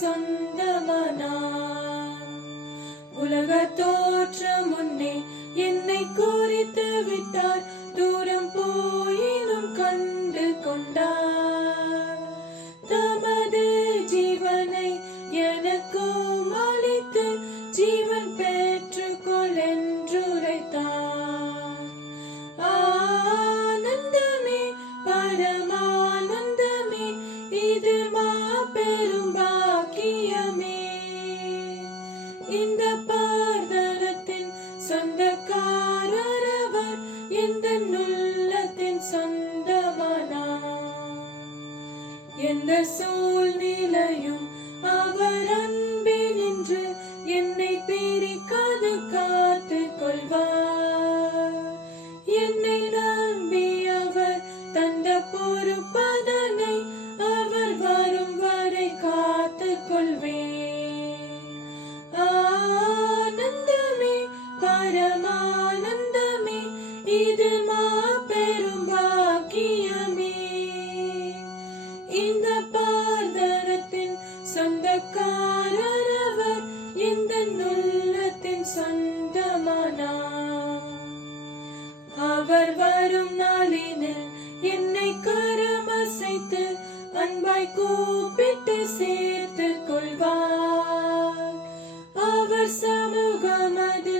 சொந்தமானார். உலக தோற்றம் முன்னே என்னை குறித்து விட்டார். தூரம் போயினும் கண்டு கொண்டார். தமது ஜீவனை எனக்கும் அளித்து ஜீவன் பெற்றுக்கொள் என்றுரைத்தார். ஆனந்தமே பரமானந்தமே, இது மாபெரும் பாக்கியமே. இந்த பார்தலத்தின் சொந்தக்காரர் அவர், இந்த உள்ளத்தின் சொந்தமானார். எந்த சூழ்நிலையும் அவர் அன்பினின்று என்னை பிரிக்காது காத்து கொள்வார். என்னை நம்பி அவர் தந்த பொறுப்பதனை அவர் வரும் வரை காத்து கொள்வேன். ஆனந்தமே பரமானந்தமே, இது மாபெரும் பாக்கியமே. இந்த பார்தரத்தின் சொந்தக்காரர் அவர், இந்த உள்ளத்தின் சொந்தமானார். அவர் வரும் நாளினில் என்னை கரமசைத்து அன்பாய் கூப்பிட்டு சேர்த்து கொள்வார். அவர் சமூகம் அது